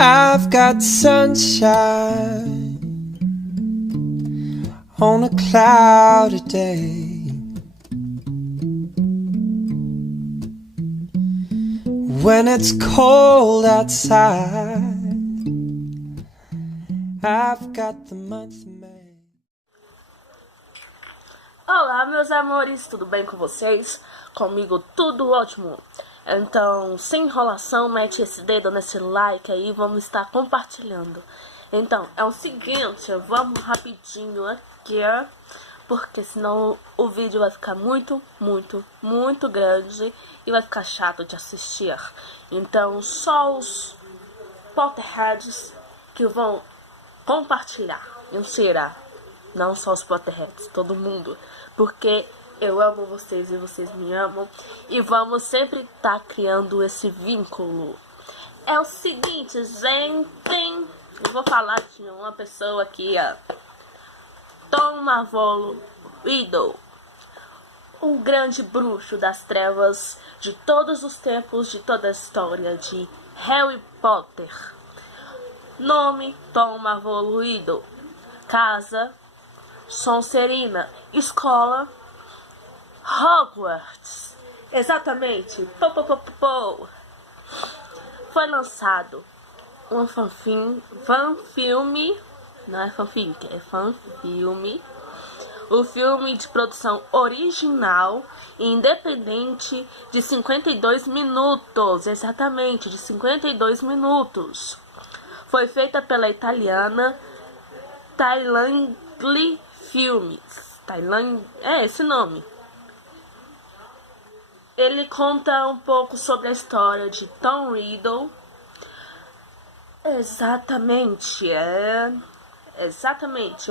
I've got sunshine on a cloudy day. When it's cold outside, I've got the month of May. Olá, meus amores, tudo bem com vocês? Comigo tudo ótimo. Então, sem enrolação, mete esse dedo nesse like aí, vamos estar compartilhando. Então, é o seguinte, vamos rapidinho aqui, porque senão o vídeo vai ficar muito grande e vai ficar chato de assistir. Então, só os Potterheads que vão compartilhar, mentira, não só os Potterheads, todo mundo, porque eu amo vocês e vocês me amam. E vamos sempre estar criando esse vínculo. É o seguinte, gente. Eu vou falar de uma pessoa aqui, Tom Riddle, o grande bruxo das trevas de todos os tempos, de toda a história de Harry Potter. Nome, Tom Riddle. Casa, Sonserina. Escola, Hogwarts. Exatamente. Foi lançado um fanfilme, não é fanfic, é fanfilme. O filme de produção original e independente de 52 minutos. Exatamente, de 52 minutos. Foi feita pela italiana Thailand Filmes. É esse nome. Ele conta um pouco sobre a história de Tom Riddle. Exatamente,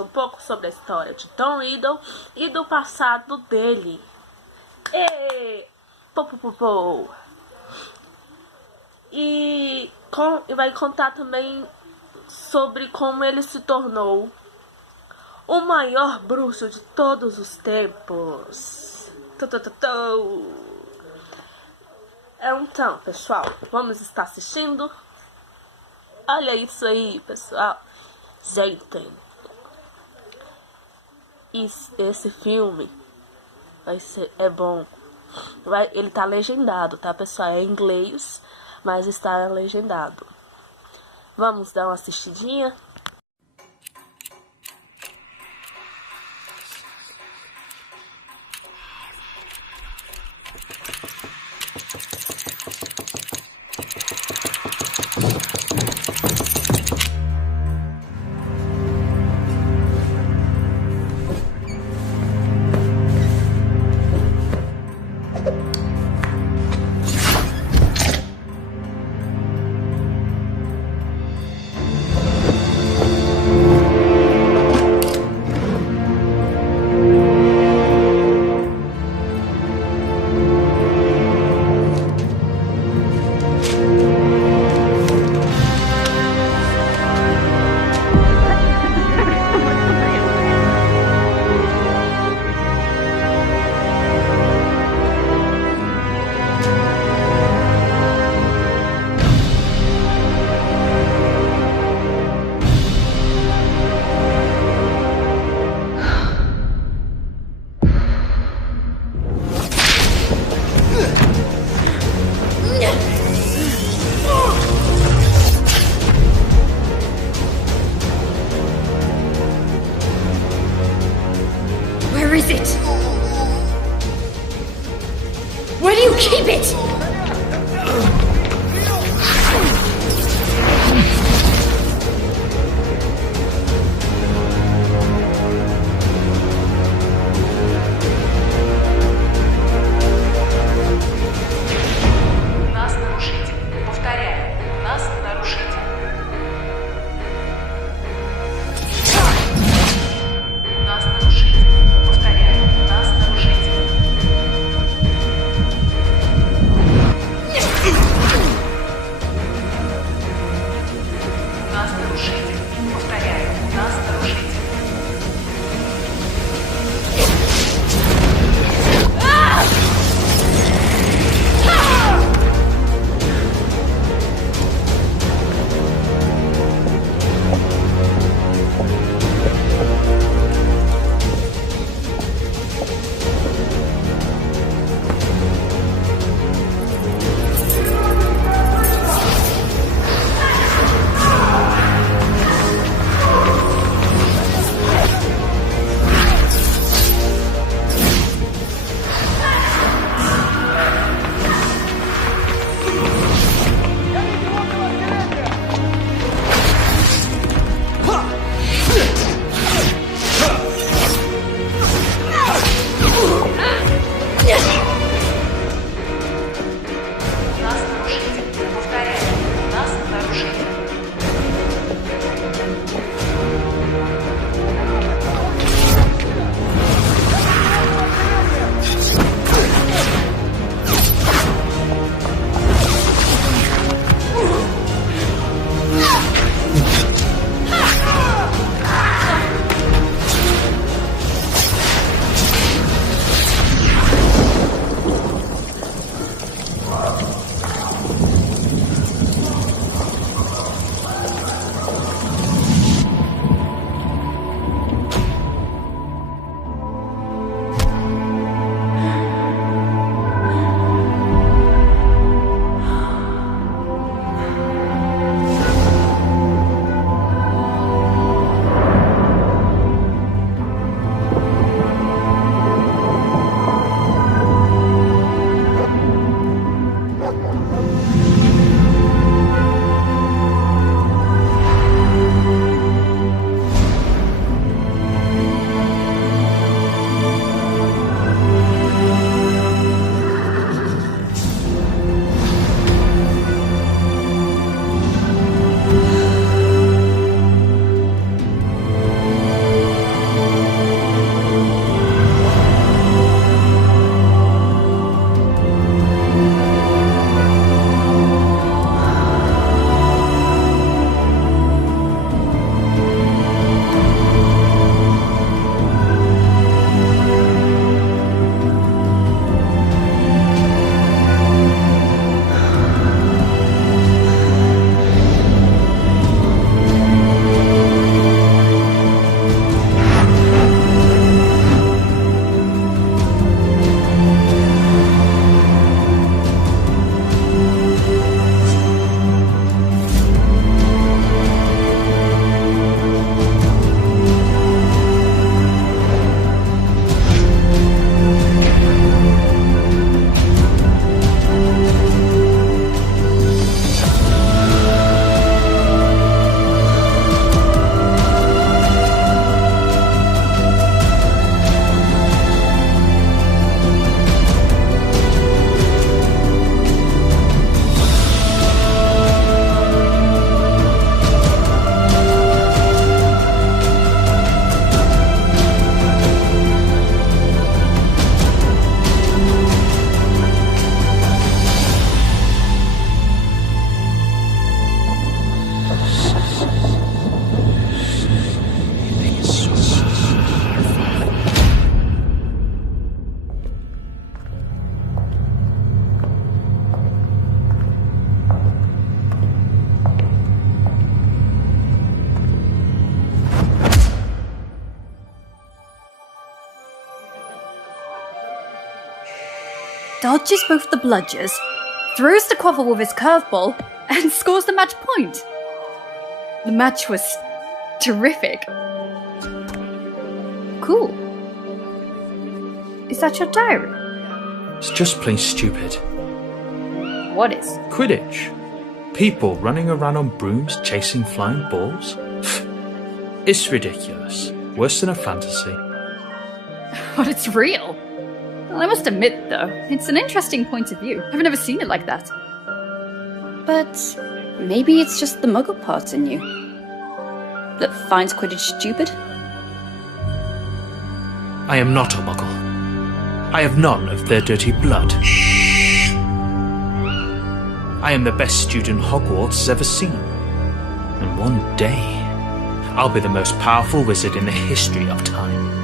um pouco sobre a história de Tom Riddle e do passado dele. E vai contar também sobre como ele se tornou o maior bruxo de todos os tempos. Então, pessoal, vamos estar assistindo. Olha isso aí, pessoal. Gente, esse filme é bom. Ele tá legendado, tá, pessoal? É em inglês, mas está legendado. Vamos dar uma assistidinha? Where do you keep it? Нас нарушитель. Повторяю, нас нарушитель. Нас нарушитель. Повторяю, нас нарушитель. dodges both the bludgers, throws the quaffle with his curveball, and scores the match point. The match was terrific. Cool. Is that your diary? It's just plain stupid. What is? Quidditch. People running around on brooms chasing flying balls. It's ridiculous. Worse than a fantasy. But it's real. Well, I must admit, though, it's an interesting point of view. I've never seen it like that. But maybe it's just the muggle part in you that finds Quidditch stupid? I am not a muggle. I have none of their dirty blood. I am the best student Hogwarts has ever seen. And one day, I'll be the most powerful wizard in the history of time.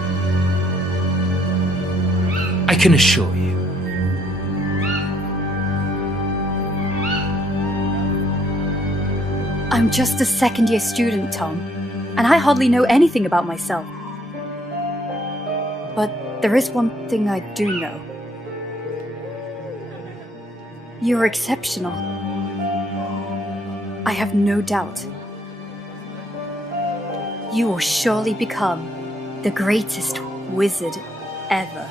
I can assure you. I'm just a second-year student, Tom, and I hardly know anything about myself. But there is one thing I do know. You're exceptional. I have no doubt. You will surely become the greatest wizard ever.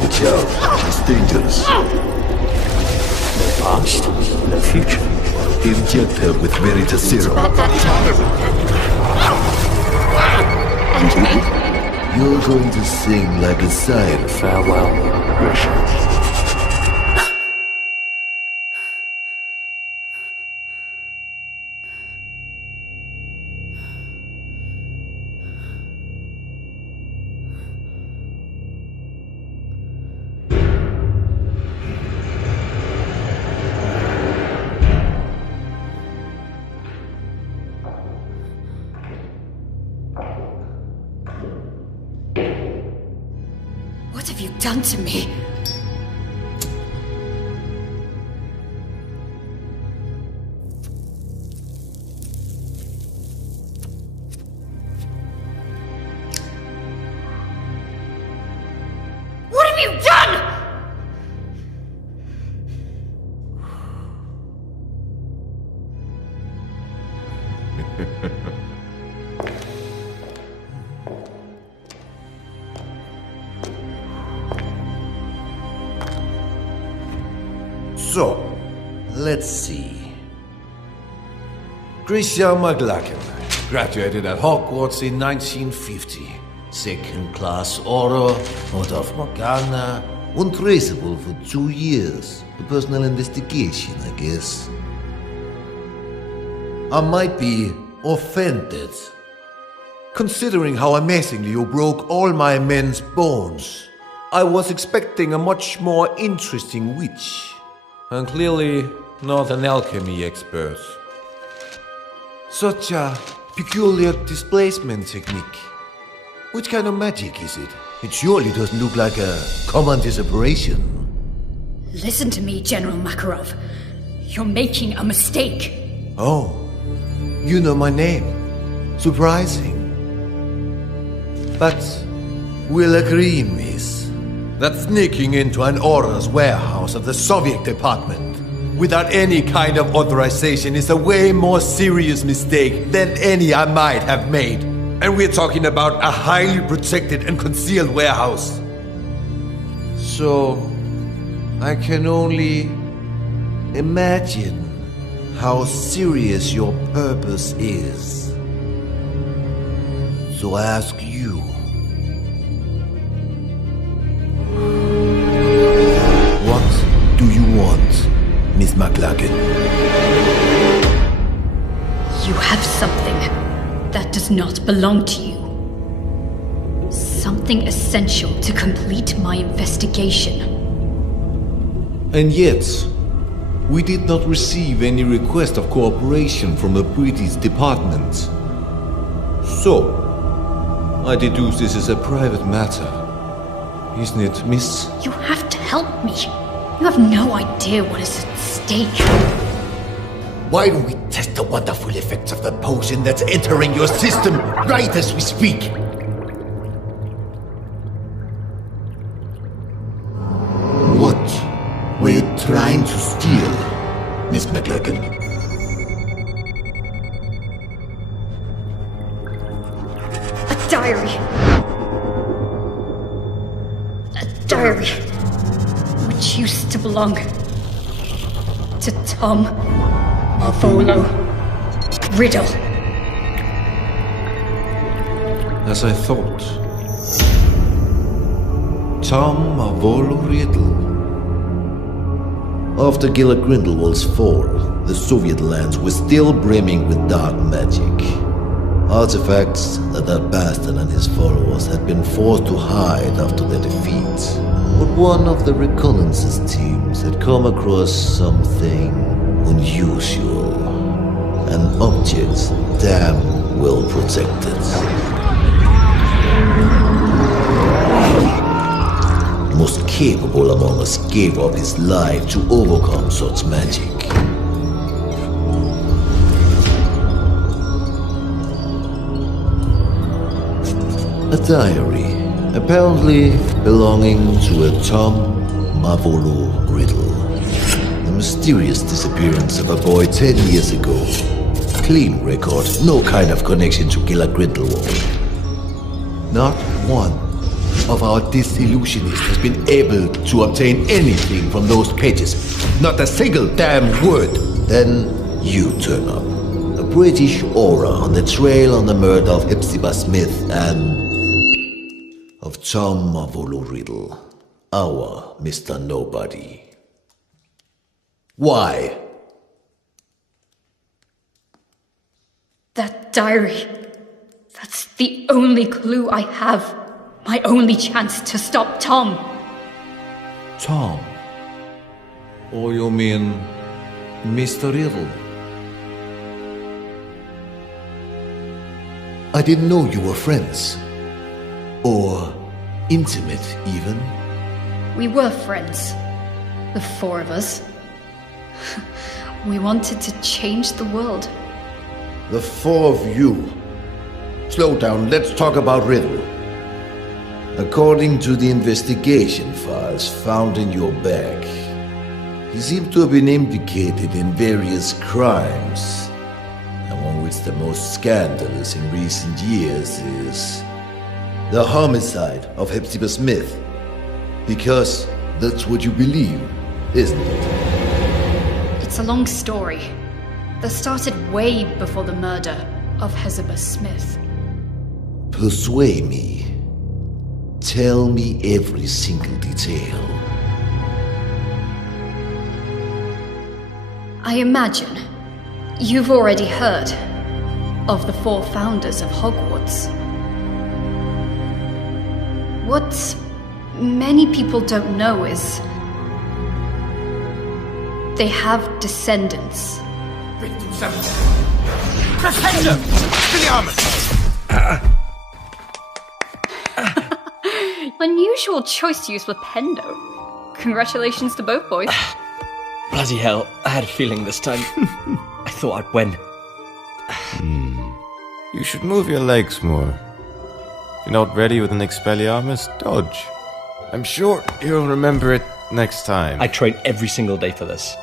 Watch out, it's dangerous. No past, no future. Inject her with Veritas Serum. And me? You're going to sing like a siren. Farewell, Risha. What have you done to me? What have you done? So, let's see. Christian McLachlan graduated at Hogwarts in 1950. Second class order, out of Morgana, untraceable for 2 years. A personal investigation, I guess. I might be offended, considering how amazingly you broke all my men's bones. I was expecting a much more interesting witch. And clearly not an alchemy expert. Such a peculiar displacement technique. Which kind of magic is it? It surely doesn't look like a common disapparition. Listen to me, General Makarov. You're making a mistake. Oh, you know my name. Surprising. But we'll agree, miss, that sneaking into an Aura's warehouse of the Soviet department without any kind of authorization is a way more serious mistake than any I might have made. And we're talking about a highly protected and concealed warehouse. So, I can only imagine how serious your purpose is. So I ask you, what do you want, Miss McLachlan? You have something that does not belong to you. Something essential to complete my investigation. And yet, we did not receive any request of cooperation from the British department. So, I deduce this is a private matter. isn't it, miss? You have to help me. You have no idea what is at stake. Why don't we test the wonderful effects of the potion that's entering your system right as we speak? What were you trying to steal, Miss McLagan? A diary. A diary. Which used to belong to Tom Volo Riddle. As I thought. Tom Volo Riddle. After Gila Grindelwald's fall, the Soviet lands were still brimming with dark magic. Artifacts that bastard and his followers had been forced to hide after their defeat. But one of the reconnaissance teams had come across something unusual. An object damn well protected. The most capable among us gave up his life to overcome such magic. A diary, apparently belonging to a Tom Volo Riddle. The mysterious disappearance of a boy 10 years ago. Clean record, no kind of connection to Gila Grindelwald. Not one of our disillusionists has been able to obtain anything from those pages. Not a single damn word. Then you turn up. A British aura on the trail on the murder of Hepzibah Smith and of Tom Volo Riddle, our Mr. Nobody. Why? That diary. That's the only clue I have. My only chance to stop Tom. Tom? Or you mean Mr. Riddle? I didn't know you were friends. Or intimate, even. We were friends. The four of us. We wanted to change the world. The four of you. Slow down, let's talk about Riddle. According to the investigation files found in your bag, he seemed to have been implicated in various crimes, among which the most scandalous in recent years is the homicide of Hepzibah Smith. Because that's what you believe, isn't it? It's a long story that started way before the murder of Hepzibah Smith. Persuade me. Tell me every single detail. I imagine you've already heard of the four founders of Hogwarts. What many people don't know is they have descendants. Unusual choice to use Flipendo. Congratulations to both boys. Bloody hell, I had a feeling this time. I thought I'd win. You should move your legs more. If you're not ready with an Expelliarmus, dodge. I'm sure you'll remember it next time. I train every single day for this.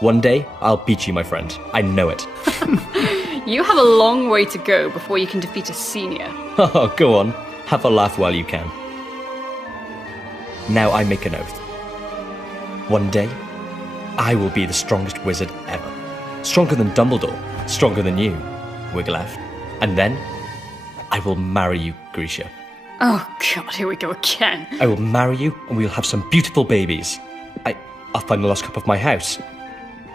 One day, I'll beat you, my friend. I know it. You have a long way to go before you can defeat a senior. Oh, go on. Have a laugh while you can. Now I make an oath. One day, I will be the strongest wizard ever. Stronger than Dumbledore. Stronger than you, Wigglytuff. And then, I will marry you, Grisha. Oh god, here we go again. I will marry you, and we'll have some beautiful babies. I'll find the lost cup of my house.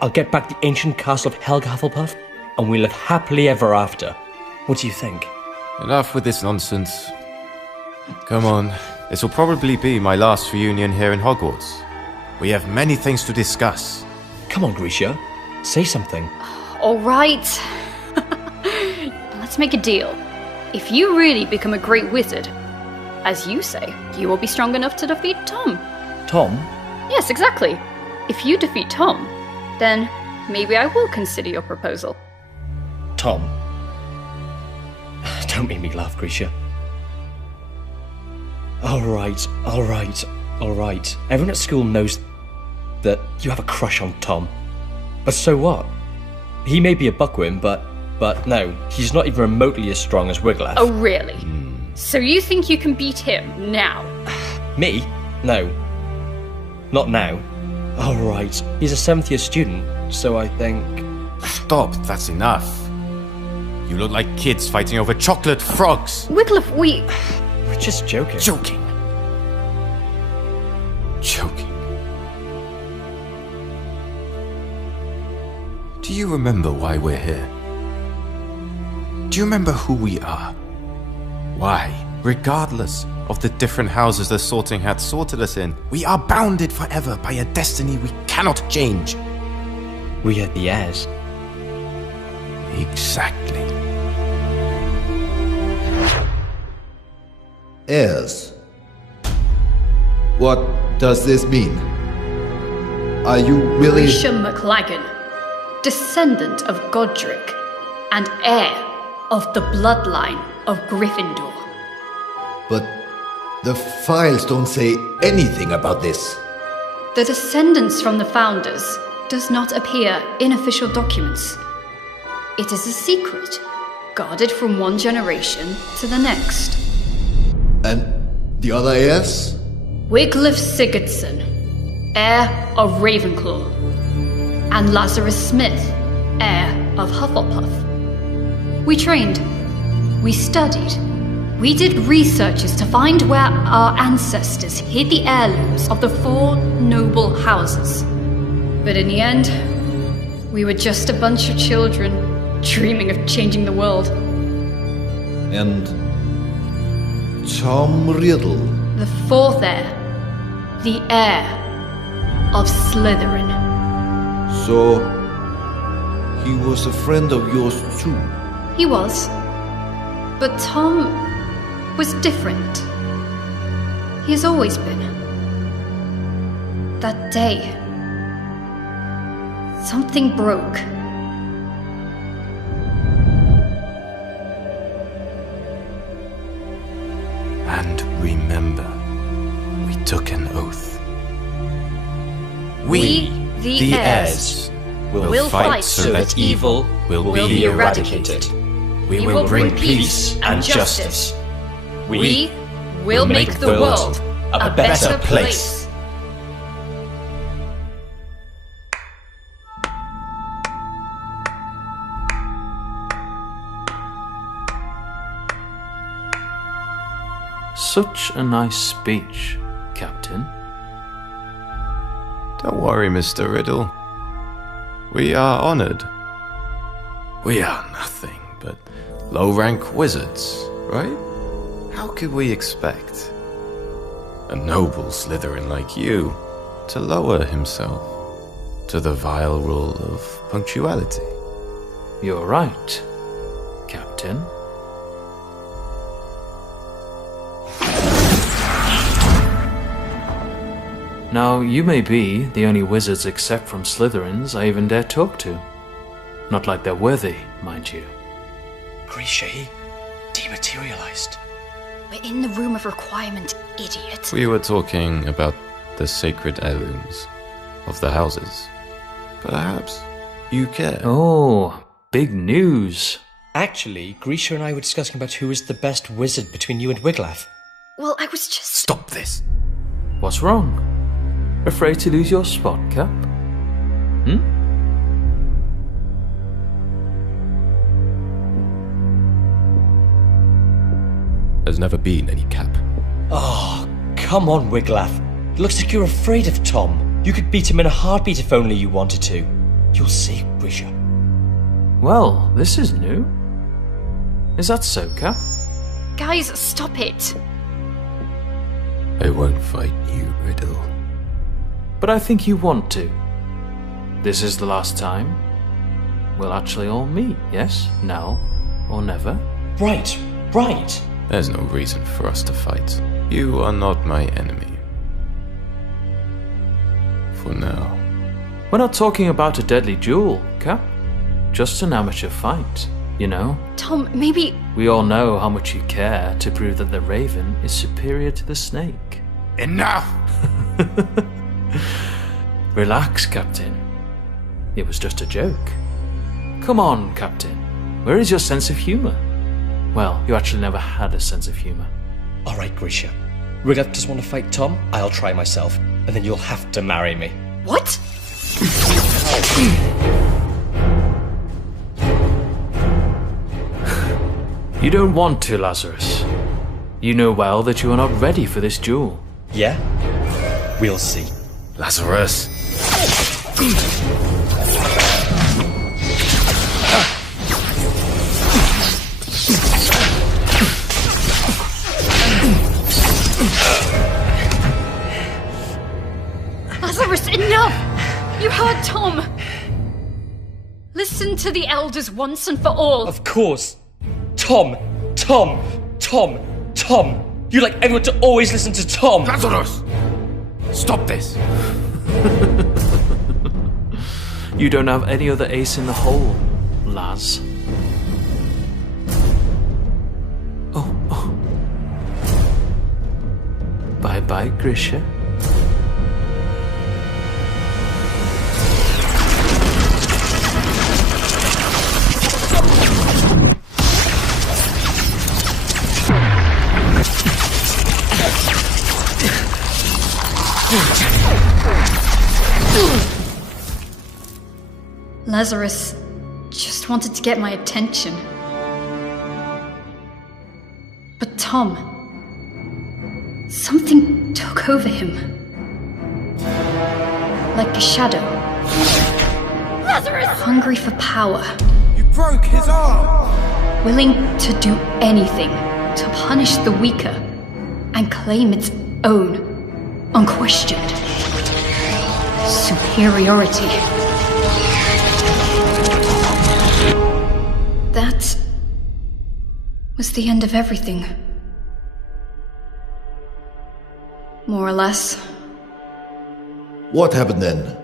I'll get back the ancient castle of Helga Hufflepuff, and we'll live happily ever after. What do you think? Enough with this nonsense. Come on, this will probably be my last reunion here in Hogwarts. We have many things to discuss. Come on, Grisha. Say something. Alright. Let's make a deal. If you really become a great wizard, as you say, you will be strong enough to defeat Tom. Tom? Yes, exactly. If you defeat Tom, then maybe I will consider your proposal. Tom? Don't make me laugh, Grisha. Alright. Everyone at school knows that you have a crush on Tom. But so what? He may be a buckworm, but no, he's not even remotely as strong as Wiglaf. Oh, really? So you think you can beat him now? Me? No. Not now. Alright, he's a 7th year student, so I think... Stop, that's enough. You look like kids fighting over chocolate frogs. Wiglaf, we... We're just joking. Joking. Do you remember why we're here? Do you remember who we are? Why, regardless of the different houses the sorting hat sorted us in, we are bounded forever by a destiny we cannot change? We are the heirs. Exactly. Heirs. What does this mean? Are you really... Grisha McLagan, descendant of Godric, and heir of the bloodline of Gryffindor. But the files don't say anything about this. The descendants from the founders does not appear in official documents. It is a secret, guarded from one generation to the next. And the other heirs? Wiglaf Sigurdsson, heir of Ravenclaw, and Lazarus Smith, heir of Hufflepuff. We trained, we studied, we did researches to find where our ancestors hid the heirlooms of the 4 noble houses. But in the end, we were just a bunch of children dreaming of changing the world. And Tom Riddle? The 4th heir, the heir of Slytherin. So, he was a friend of yours too? He was. But Tom was different. He has always been. That day, something broke. And remember, we took an oath. We, the heirs, will fight so that evil will be eradicated. We will bring peace and justice. We will make the world a better place. Such a nice speech, Captain. Don't worry, Mr. Riddle. We are honored. We are nothing but low-rank wizards, right? How could we expect a noble Slytherin like you to lower himself to the vile rule of punctuality? You're right, Captain. Now, you may be the only wizards except from Slytherins I even dare talk to. Not like they're worthy, mind you. Grisha, he dematerialized. We're in the room of requirement, idiot. We were talking about the sacred heirlooms of the houses. Perhaps you care. Oh, big news. Actually, Grisha and I were discussing about who is the best wizard between you and Wiglaf. Well, I was just... Stop this! What's wrong? Afraid to lose your spot, Cap? There's never been any cap. Oh, come on, Wiglaf. It looks like you're afraid of Tom. You could beat him in a heartbeat if only you wanted to. You'll see, Grisha. Well, this is new. Is that so, Cap? Guys, stop it. I won't fight you, Riddle. But I think you want to. This is the last time we'll actually all meet, yes? Now or never? Right. There's no reason for us to fight. You are not my enemy. For now. We're not talking about a deadly duel, Cap. Just an amateur fight, you know? Tom, maybe... We all know how much you care to prove that the raven is superior to the snake. Enough! Relax, Captain. It was just a joke. Come on, Captain. Where is your sense of humour? Well, you actually never had a sense of humour. Alright, Grisha. Riddick just want to fight Tom? I'll try myself, and then you'll have to marry me. What? You don't want to, Lazarus. You know well that you are not ready for this duel. Yeah? We'll see. Lazarus! Lazarus, enough! You heard Tom! Listen to the elders once and for all. Of course. Tom! Tom! Tom! Tom! You like everyone to always listen to Tom! Lazarus! Stop this! You don't have any other ace in the hole, Laz. Oh. Bye-bye, Grisha. Lazarus just wanted to get my attention. But Tom... something took over him. Like a shadow. Lazarus! Hungry for power. You broke his arm! Willing to do anything to punish the weaker and claim its own, unquestioned superiority. That was the end of everything. More or less. What happened then?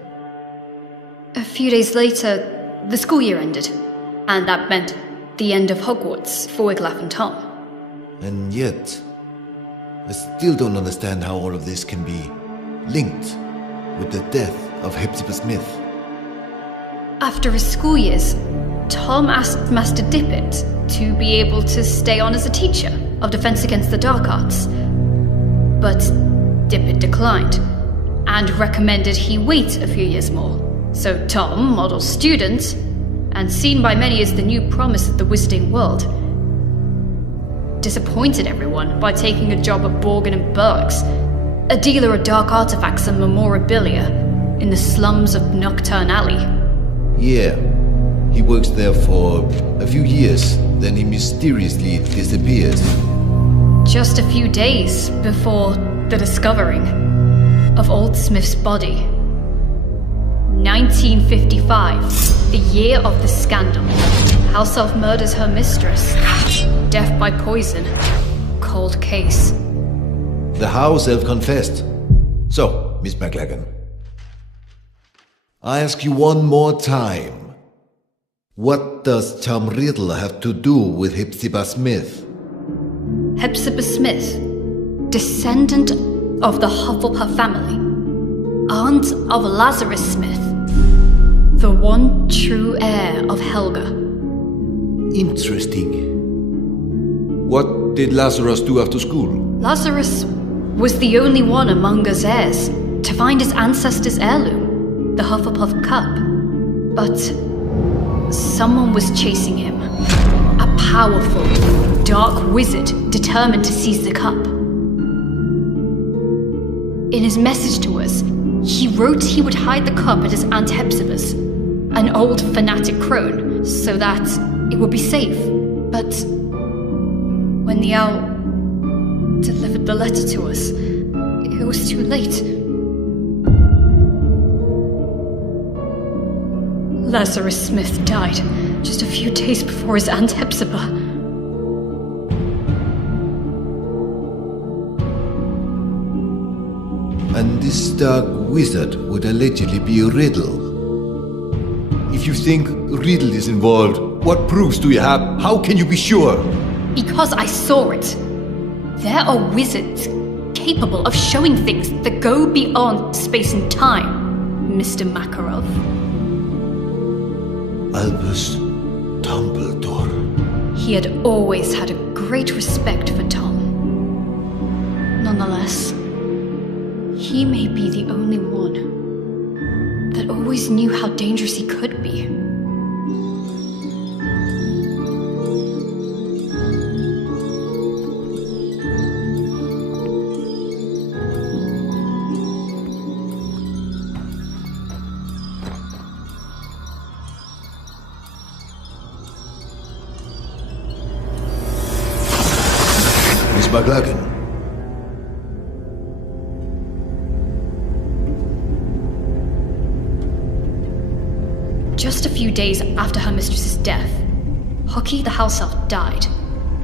A few days later, the school year ended, and that meant the end of Hogwarts for Wiglaf and Tom. And yet, I still don't understand how all of this can be linked with the death of Hepzibah Smith. After his school years, Tom asked Master Dippet to be able to stay on as a teacher of Defense Against the Dark Arts. But Dippet declined, and recommended he wait a few years more. So Tom, model student, and seen by many as the new promise of the wizarding world, disappointed everyone by taking a job at Borgin and Berg's, a dealer of dark artifacts and memorabilia in the slums of Nocturne Alley. Yeah, he works there for a few years, then he mysteriously disappears. Just a few days before the discovering of Old Smith's body. 1955, the year of the scandal. House elf murders her mistress. Death by poison. Cold case. The house elf confessed. So, Miss McLaggen, I ask you one more time. What does Tom Riddle have to do with Hepzibah Smith? Hepzibah Smith, descendant of the Hufflepuff family, aunt of Lazarus Smith, the one true heir of Helga. Interesting. What did Lazarus do after school? Lazarus was the only one among us heirs to find his ancestor's heirloom, the Hufflepuff Cup. But someone was chasing him. A powerful, dark wizard determined to seize the cup. In his message to us, he wrote he would hide the cup at his Aunt Hepzibah's, an old fanatic crone, so that it would be safe. But when the owl delivered the letter to us, it was too late. Lazarus Smith died just a few days before his Aunt Hepzibah. and this dark wizard would allegedly be Riddle. If you think Riddle is involved, what proofs do you have? How can you be sure? Because I saw it. There are wizards capable of showing things that go beyond space and time, Mr. Makarov. Albus Dumbledore. He had always had a great respect for Tom. Nonetheless, he may be the only one that always knew how dangerous he could be. Miss McLagan. Just a few days after her mistress's death, Hockey the house elf died,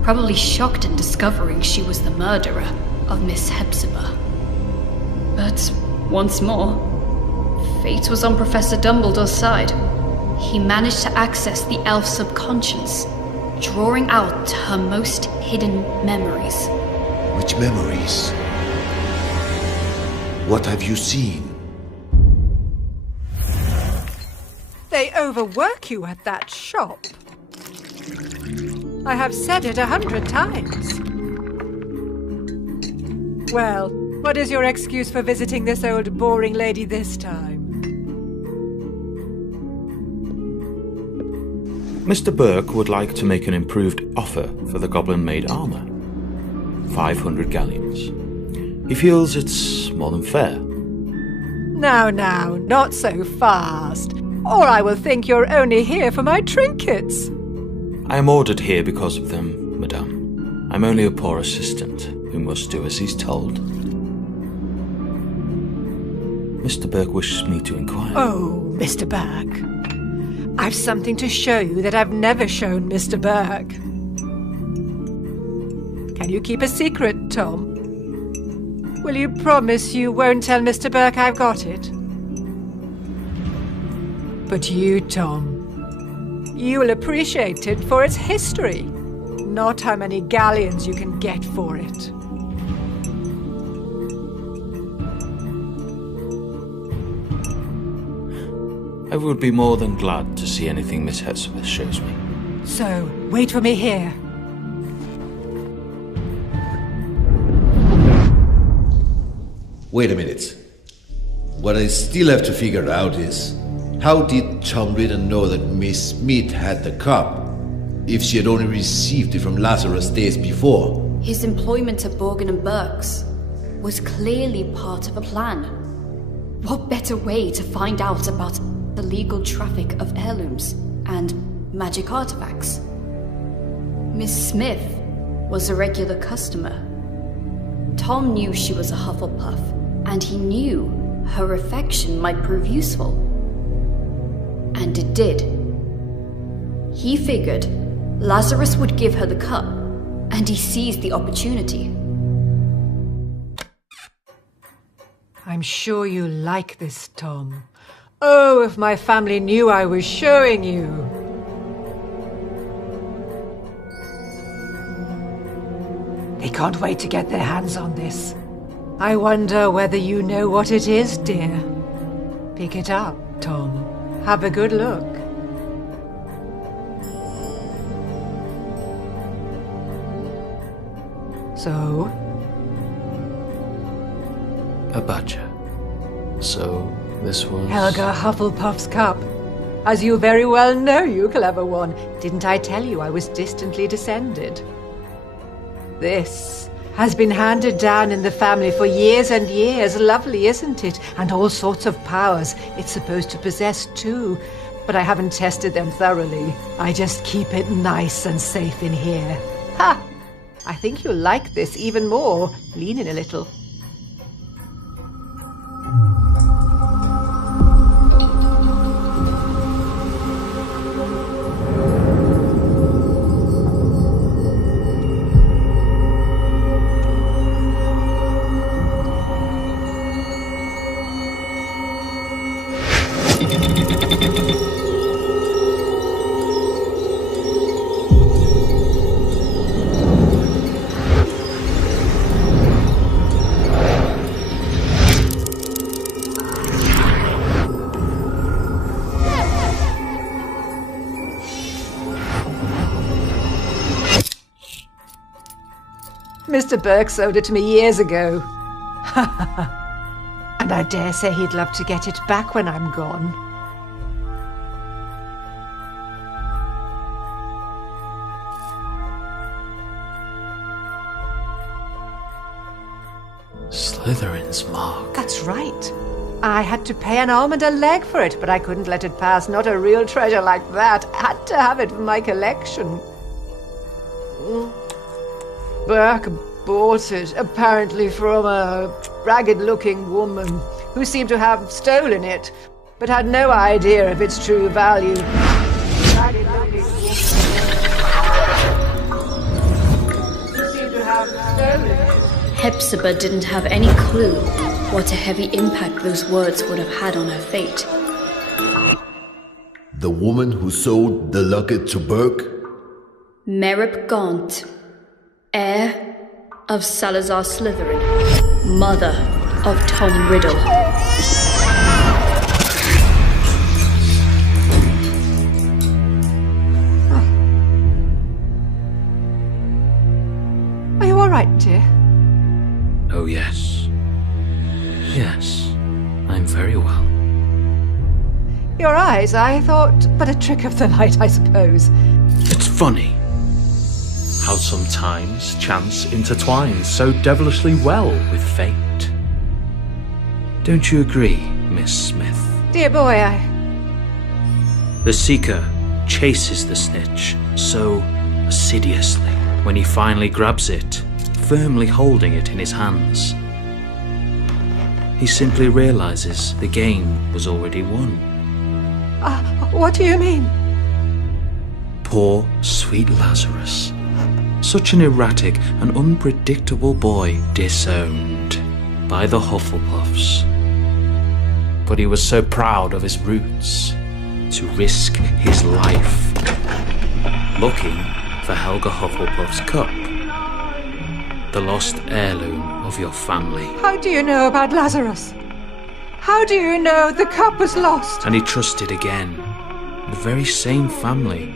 probably shocked in discovering she was the murderer of Miss Hepzibah. But once more, fate was on Professor Dumbledore's side. He managed to access the elf's subconscious, drawing out her most hidden memories. Which memories? What have you seen? They overwork you at that shop. I have said it 100 times. Well, what is your excuse for visiting this old boring lady this time? Mr. Burke would like to make an improved offer for the goblin-made armour. 500 galleons. He feels it's more than fair. Now, not so fast. Or I will think you're only here for my trinkets. I am ordered here because of them, madame. I'm only a poor assistant who must do as he's told. Mr. Burke wishes me to inquire. Oh, Mr. Burke. I've something to show you that I've never shown Mr. Burke. Can you keep a secret, Tom? Will you promise you won't tell Mr. Burke I've got it? But you, Tom, you will appreciate it for its history, not how many galleons you can get for it. I would be more than glad to see anything Miss Hepzibah shows me. So, wait for me here. Wait a minute. What I still have to figure out is, how did Tom Riddle know that Miss Smith had the cup, if she had only received it from Lazarus days before? His employment at Borgin and Burke's was clearly part of a plan. What better way to find out about the legal traffic of heirlooms and magic artifacts? Miss Smith was a regular customer. Tom knew she was a Hufflepuff, and he knew her affection might prove useful. And it did. He figured Lazarus would give her the cup, and he seized the opportunity. I'm sure you like this, Tom. Oh, if my family knew I was showing you. They can't wait to get their hands on this. I wonder whether you know what it is, dear. Pick it up, Tom. Have a good look. So? A badger. So, this was... Helga Hufflepuff's cup. As you very well know, you clever one. Didn't I tell you I was distantly descended? This has been handed down in the family for years and years. Lovely, isn't it? And all sorts of powers it's supposed to possess too. But I haven't tested them thoroughly. I just keep it nice and safe in here. Ha! I think you'll like this even more. Lean in a little. Mr. Burke sold it to me years ago. And I dare say he'd love to get it back when I'm gone. Slytherin's mark. That's right. I had to pay an arm and a leg for it, but I couldn't let it pass. Not a real treasure like that. I had to have it for my collection. Burke bought it, apparently from a ragged-looking woman who seemed to have stolen it, but had no idea of its true value. Ragged-looking woman who seemed to have stolen it. Hepzibah didn't have any clue what a heavy impact those words would have had on her fate. The woman who sold the locket to Burke? Merip Gaunt, heir of Salazar Slytherin, mother of Tom Riddle. Are you all right, dear? Oh, yes. Yes, I'm very well. Your eyes, I thought, but a trick of the light, I suppose. It's funny how sometimes chance intertwines so devilishly well with fate. Don't you agree, Miss Smith? Dear boy, The seeker chases the snitch so assiduously when he finally grabs it, firmly holding it in his hands. He simply realizes the game was already won. What do you mean? Poor, sweet Lazarus. Such an erratic and unpredictable boy, disowned by the Hufflepuffs. But he was so proud of his roots to risk his life looking for Helga Hufflepuff's cup, the lost heirloom of your family. How do you know about Lazarus? How do you know the cup was lost? And he trusted again the very same family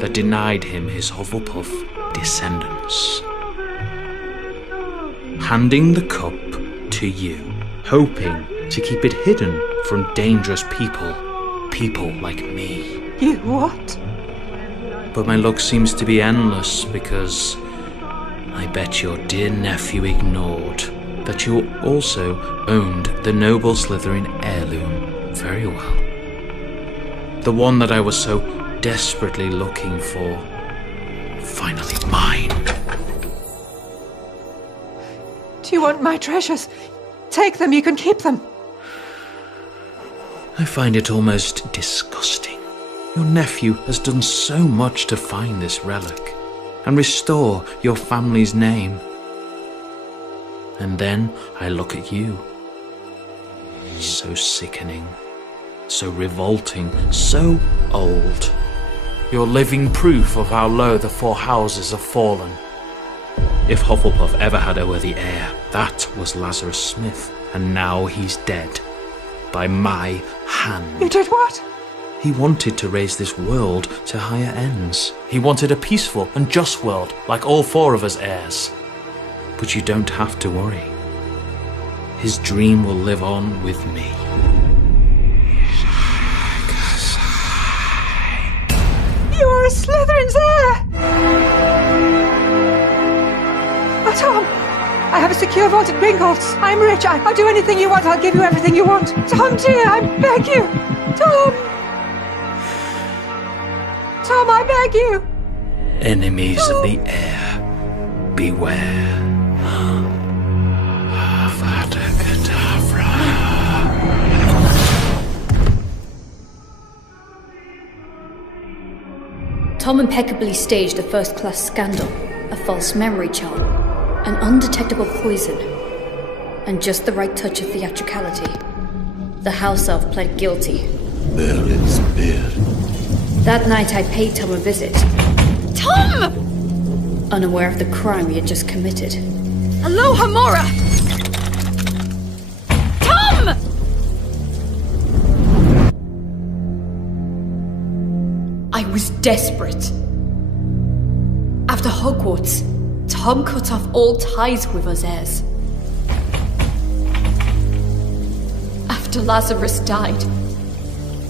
that denied him his Hufflepuff descendants. Handing the cup to you, hoping to keep it hidden from dangerous people like me. You what? But my luck seems to be endless because I bet your dear nephew ignored that you also owned the noble Slytherin heirloom very well. The one that I was so desperately looking for. Finally mine. Do you want my treasures? Take them, you can keep them. I find it almost disgusting. Your nephew has done so much to find this relic and restore your family's name. And then I look at you. So sickening, so revolting, so old. You're living proof of how low the four houses have fallen. If Hufflepuff ever had a worthy heir, that was Lazarus Smith, and now he's dead. By my hand. You did what? He wanted to raise this world to higher ends. He wanted a peaceful and just world, like all four of us heirs. But you don't have to worry. His dream will live on with me. You are a Slytherin's heir! Oh, Tom! I have a secure vault at Gringotts. I'm rich. I'll do anything you want. I'll give you everything you want. Tom, dear, I beg you! Tom! Tom, I beg you! Enemies of the heir, beware. Avada Kedavra. Tom impeccably staged a first-class scandal, a false memory charm, an undetectable poison, and just the right touch of theatricality. The house elf pled guilty. Merlin's beard. That night I paid Tom a visit. Tom! Unaware of the crime he had just committed. Hello, Hamora! Tom! I was desperate. After Hogwarts, Tom cut off all ties with us heirs. After Lazarus died,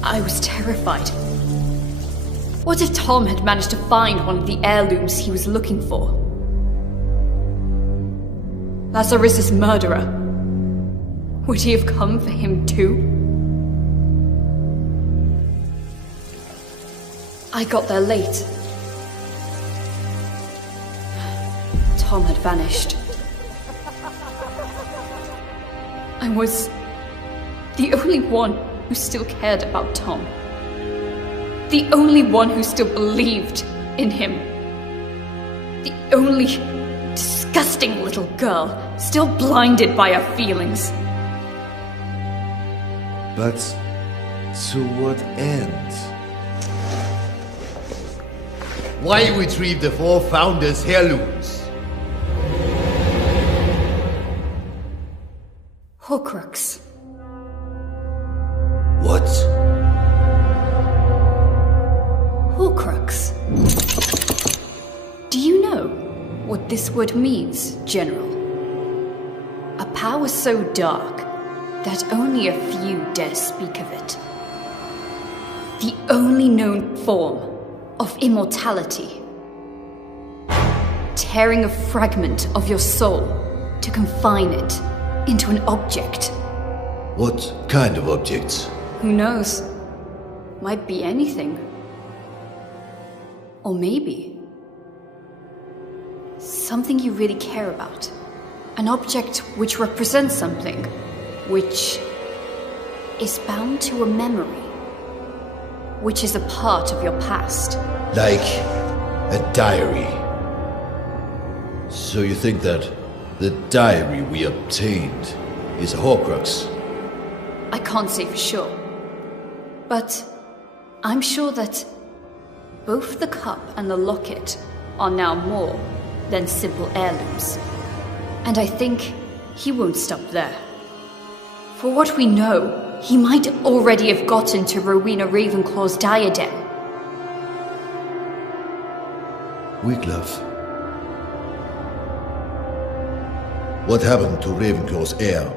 I was terrified. What if Tom had managed to find one of the heirlooms he was looking for? Lazarus's murderer. Would he have come for him too? I got there late. Tom had vanished. I was the only one who still cared about Tom. The only one who still believed in him. The only disgusting little girl still blinded by her feelings. But to what end? Why retrieve the four founders' heirlooms? Horcrux. What? Horcrux. Do you know what this word means, General? A power so dark that only a few dare speak of it. The only known form of immortality. Tearing a fragment of your soul to confine it into an object. What kind of object? Who knows? Might be anything. Or maybe something you really care about. An object which represents something, which is bound to a memory, which is a part of your past. Like a diary. So you think that the diary we obtained is a Horcrux? I can't say for sure. But I'm sure that both the cup and the locket are now more than simple heirlooms. And I think he won't stop there. For what we know, he might already have gotten to Rowena Ravenclaw's diadem. Wiglaf. What happened to Ravenclaw's heir?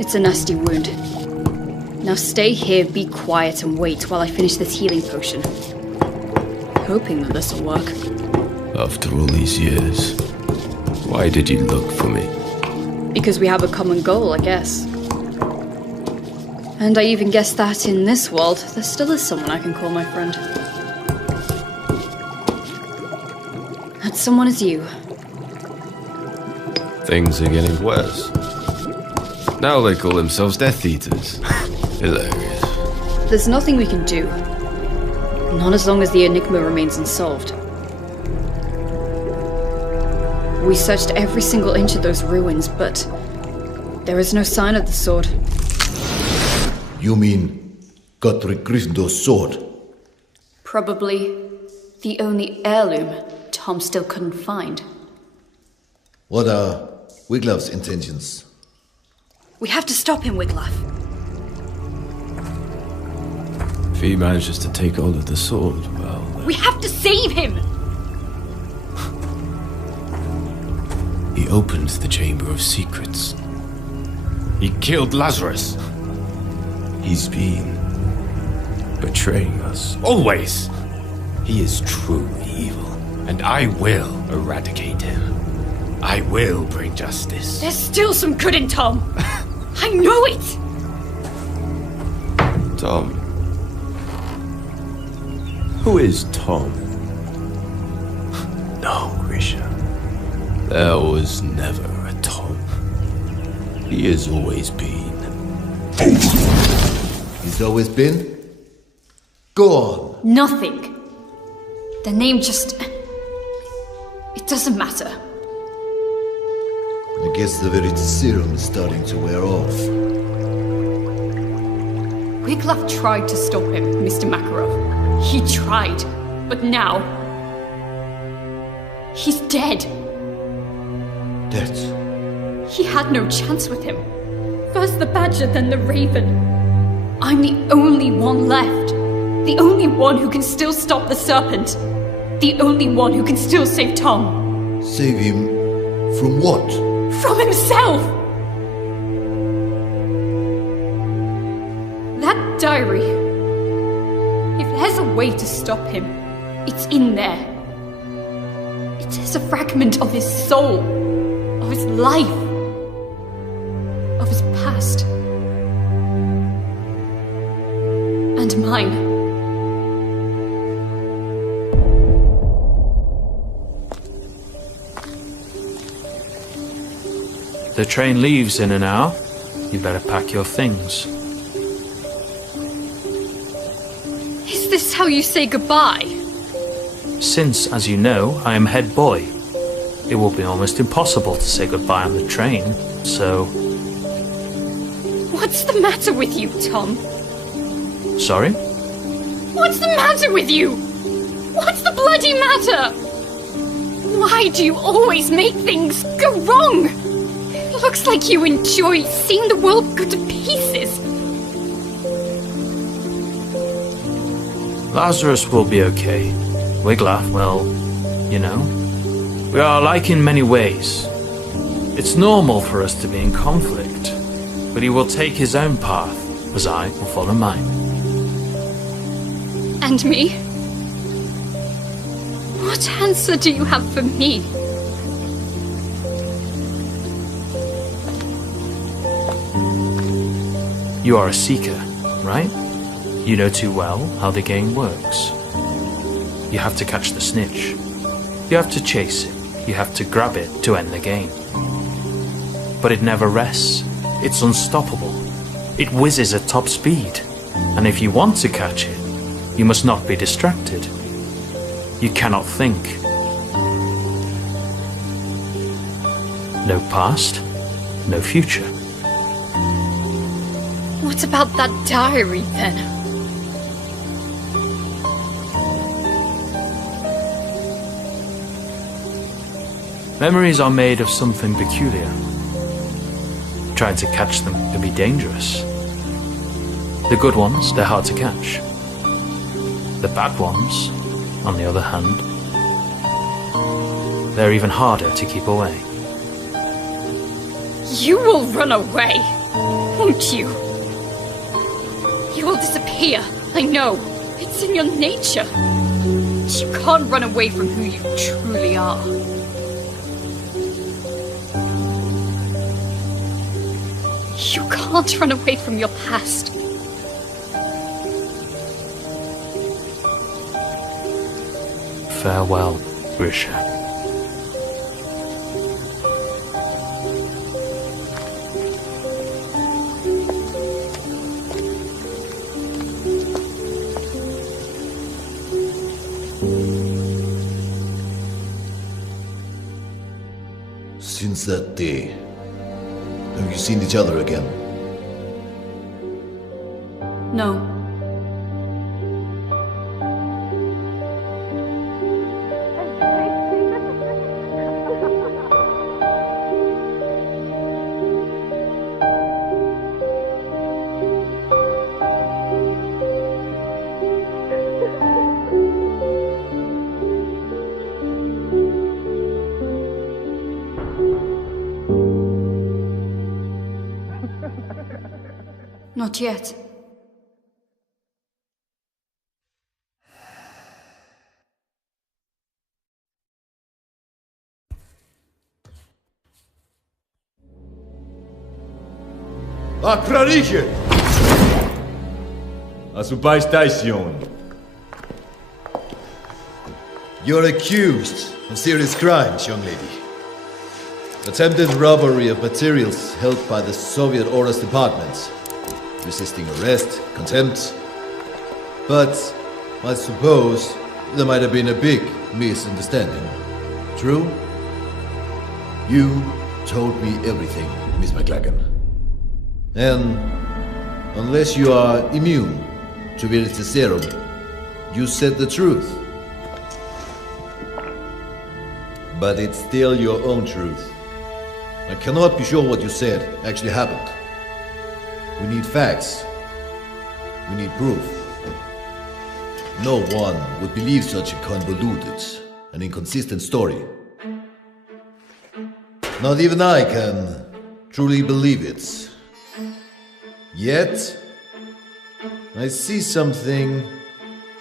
It's a nasty wound. Now stay here, be quiet, and wait while I finish this healing potion. Hoping that this'll work. After all these years, why did you look for me? Because we have a common goal, I guess. And I even guess that in this world, there still is someone I can call my friend. That someone is you. Things are getting worse. Now they call themselves Death Eaters. Hilarious. There's nothing we can do. Not as long as the enigma remains unsolved. We searched every single inch of those ruins, but there is no sign of the sword. You mean Godric Gryffindor's sword? Probably the only heirloom Tom still couldn't find. What are Wiglaf's intentions? We have to stop him, Wiglaf. If he manages to take hold of the sword, well... We have to save him! He opened the Chamber of Secrets. He killed Lazarus. He's been betraying us. Always! He is truly evil, and I will eradicate him. I will bring justice. There's still some good in Tom! I know it! Tom. Who is Tom? No, Grisha. There was never a Tom. He has always been. He's always been? Go on. Nothing. The name just... It doesn't matter. I guess the very serum is starting to wear off. Wiglaf tried to stop him, Mr. Makarov. He tried, but now... he's dead. Dead? He had no chance with him. First the Badger, then the Raven. I'm the only one left. The only one who can still stop the serpent. The only one who can still save Tom. Save him from what? From himself! That diary. If there's a way to stop him, it's in there. It is a fragment of his soul, of his life, of his past. And mine. The train leaves in an hour. You better pack your things. Is this how you say goodbye? Since, as you know, I am head boy, it will be almost impossible to say goodbye on the train, so... What's the matter with you, Tom? Sorry? What's the matter with you? What's the bloody matter? Why do you always make things go wrong? Looks like you enjoy seeing the world go to pieces. Lazarus will be okay. Wiglaf, well, you know, we are alike in many ways. It's normal for us to be in conflict, but he will take his own path, as I will follow mine. And me? What answer do you have for me? You are a seeker, right? You know too well how the game works. You have to catch the snitch. You have to chase it. You have to grab it to end the game. But it never rests. It's unstoppable. It whizzes at top speed. And if you want to catch it, you must not be distracted. You cannot think. No past, no future. What about that diary, then? Memories are made of something peculiar. Trying to catch them can be dangerous. The good ones, they're hard to catch. The bad ones, on the other hand, they're even harder to keep away. You will run away, won't you? You will disappear, I know. It's in your nature. You can't run away from who you truly are. You can't run away from your past. Farewell, Grisha. Since that day, have you seen each other again? No. Not yet. Kkkkk! Asupaj station. You're accused of serious crimes, young lady. Attempted robbery of materials held by the Soviet Orders Department. Resisting arrest, contempt. But I suppose there might have been a big misunderstanding. True? You told me everything, Miss McLagan. And unless you are immune to Virtus Serum, you said the truth. But it's still your own truth. I cannot be sure what you said actually happened. We need facts. We need proof. No one would believe such a convoluted and inconsistent story. Not even I can truly believe it. Yet, I see something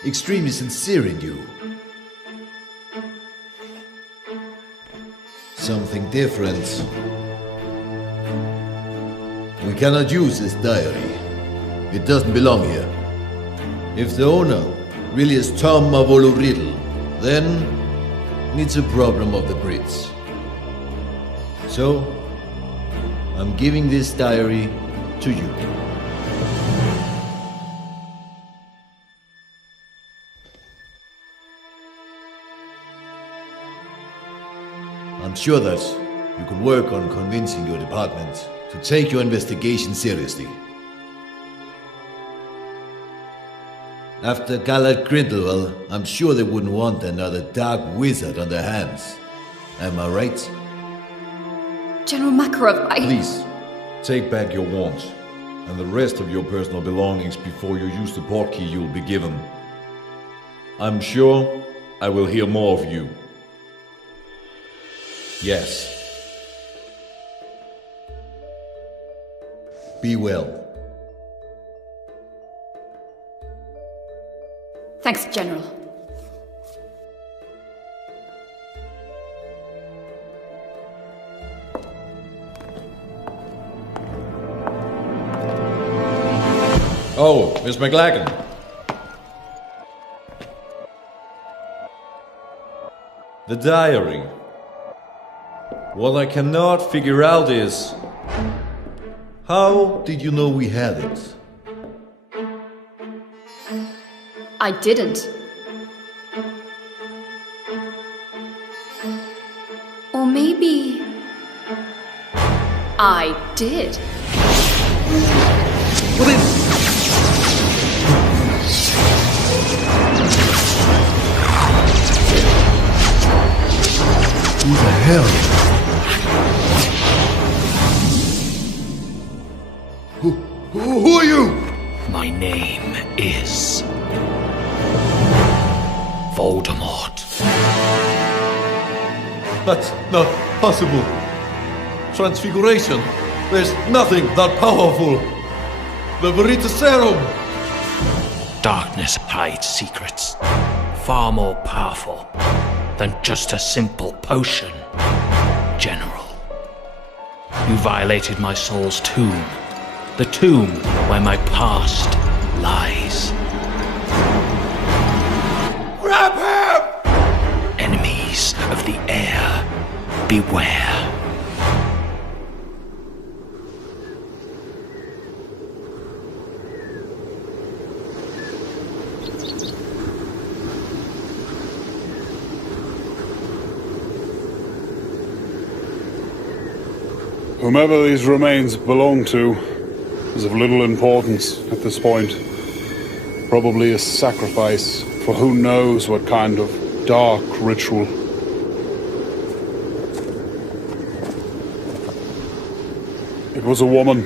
extremely sincere in you. Something different. We cannot use this diary. It doesn't belong here. If the owner really is Tom Riddle, then it's a problem of the Brits. So, I'm giving this diary to you. I'm sure that you can work on convincing your department to take your investigation seriously. After Gallard Grindelwald, I'm sure they wouldn't want another dark wizard on their hands. Am I right? General Makarov, Please, take back your wand and the rest of your personal belongings before you use the portkey you'll be given. I'm sure I will hear more of you. Yes. Be well. Thanks, General. Oh, Miss McLagan. The diary. What I cannot figure out is... how did you know we had it? I didn't. Or maybe... I did. Who the hell? Who are you? My name is Voldemort. That's not possible. Transfiguration. There's nothing that powerful. The Veritaserum. Darkness hides secrets far more powerful than just a simple potion. General, you violated my soul's tomb. The tomb where my past lies. Grab him! Enemies of the Heir, beware. Whomever these remains belong to is of little importance at this point. Probably a sacrifice for who knows what kind of dark ritual. It was a woman.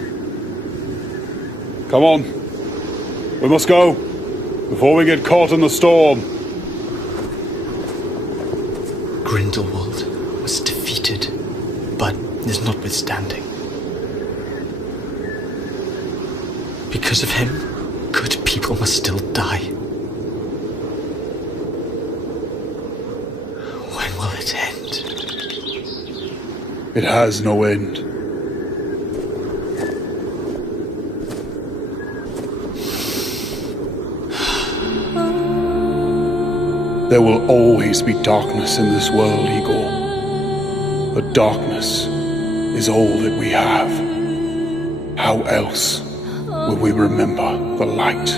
Come on. We must go before we get caught in the storm. Grindelwald was defeated, but is notwithstanding. Because of him, good people must still die. When will it end? It has no end. There will always be darkness in this world, Igor. But darkness is all that we have. How else will we remember the light?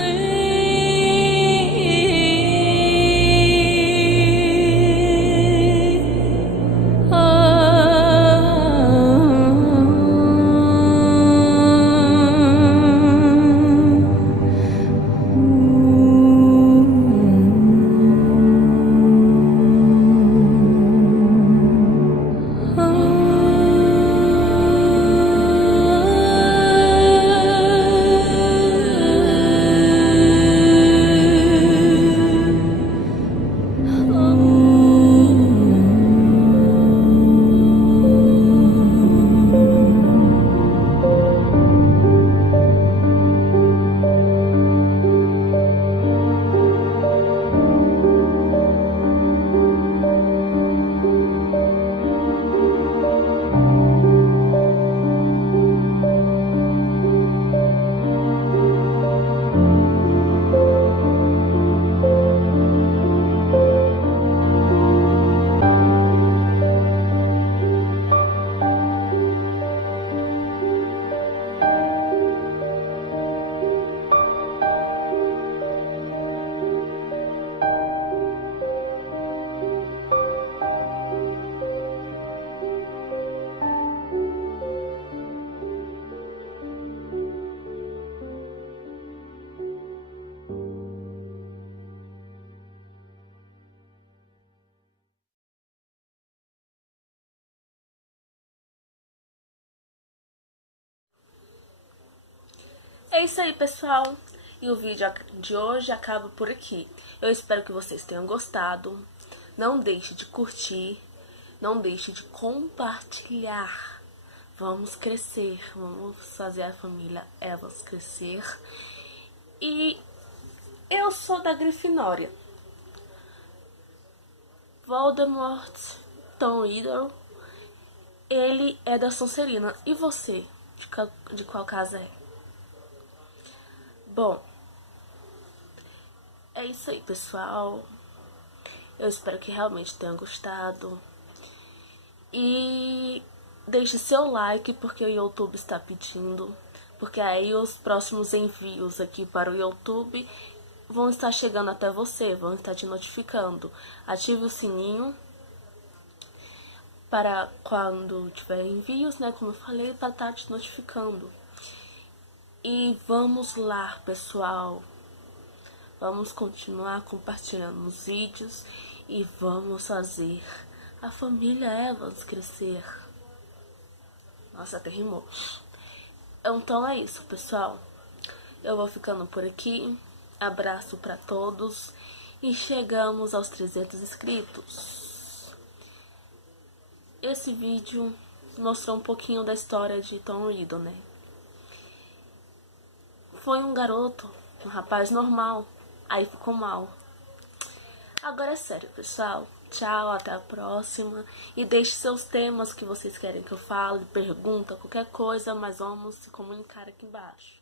É isso aí, pessoal. E o vídeo de hoje acaba por aqui. Eu espero que vocês tenham gostado. Não deixe de curtir. Não deixe de compartilhar. Vamos crescer. Vamos fazer a família Evans crescer. E eu sou da Grifinória. Voldemort, então Heir, ele é da Sonserina. E você? De qual casa é? Bom, é isso aí, pessoal. Eu espero que realmente tenham gostado. E deixe seu like, porque o YouTube está pedindo. Porque aí os próximos envios aqui para o YouTube vão estar chegando até você, vão estar te notificando. Ative o sininho para quando tiver envios, né, como eu falei, para estar te notificando. E vamos lá, pessoal. Vamos continuar compartilhando os vídeos e vamos fazer a família Evans crescer. Nossa, até rimou. Então é isso, pessoal. Eu vou ficando por aqui. Abraço para todos. E chegamos aos 300 inscritos. Esse vídeo mostrou um pouquinho da história de Tom Riddle, né? Foi um garoto, um rapaz normal. Aí ficou mal. Agora é sério, pessoal. Tchau, até a próxima. E deixe seus temas que vocês querem que eu fale, pergunta, qualquer coisa, mas vamos se comunicar aqui embaixo.